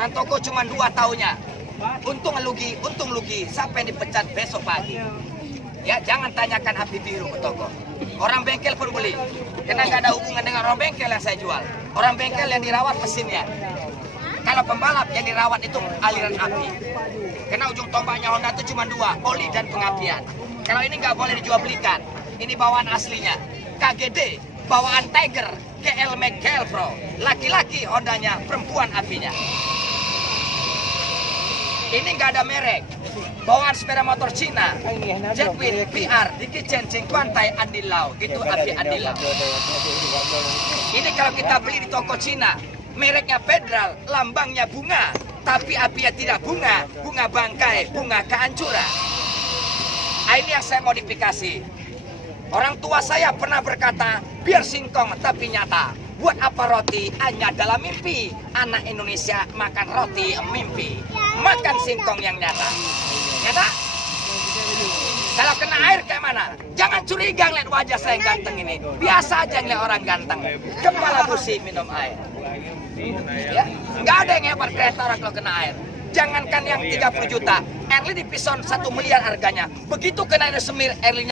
Orang toko cuma 2 tahunnya. Untung lugi sampai dipecat besok pagi. Ya, jangan tanyakan api biru ke toko. Orang bengkel pun beli. Karena nggak ada hubungan dengan orang bengkel yang saya jual. Orang bengkel yang dirawat mesinnya. Kalau pembalap yang dirawat itu aliran api. Karena ujung tombaknya Honda itu cuma 2, oli dan pengapian. Kalau ini nggak boleh dijual belikan. Ini bawaan aslinya. KGD, bawaan Tiger, GL McGell Pro. Laki-laki Hondanya, perempuan apinya. Ini nggak ada merek. Bawaan sepeda motor Cina, Jetwin, PR, Diki Cencing, Kuantai, Andilau. Itu api Andilau. Ini kalau kita beli di toko Cina, mereknya Federal, lambangnya bunga. Tapi apinya tidak bunga, bunga bangkai, bunga kehancuran. Nah, ini yang saya modifikasi. Orang tua saya pernah berkata, biar singkong tapi nyata. Buat apa roti hanya dalam mimpi? Anak Indonesia makan roti mimpi. Makan singkong yang nyata. Nyata? Kalau kena air kayak mana? Jangan curiga ngeliat wajah saya yang ganteng ini. Biasa aja ngeliat orang ganteng. Kepala busi minum air. Ya? Nggak ada yang hebat kereta orang kalau kena air. Jangankan yang 30 juta. Erli di Pison 1 miliar harganya. Begitu kena air semir, Erlinya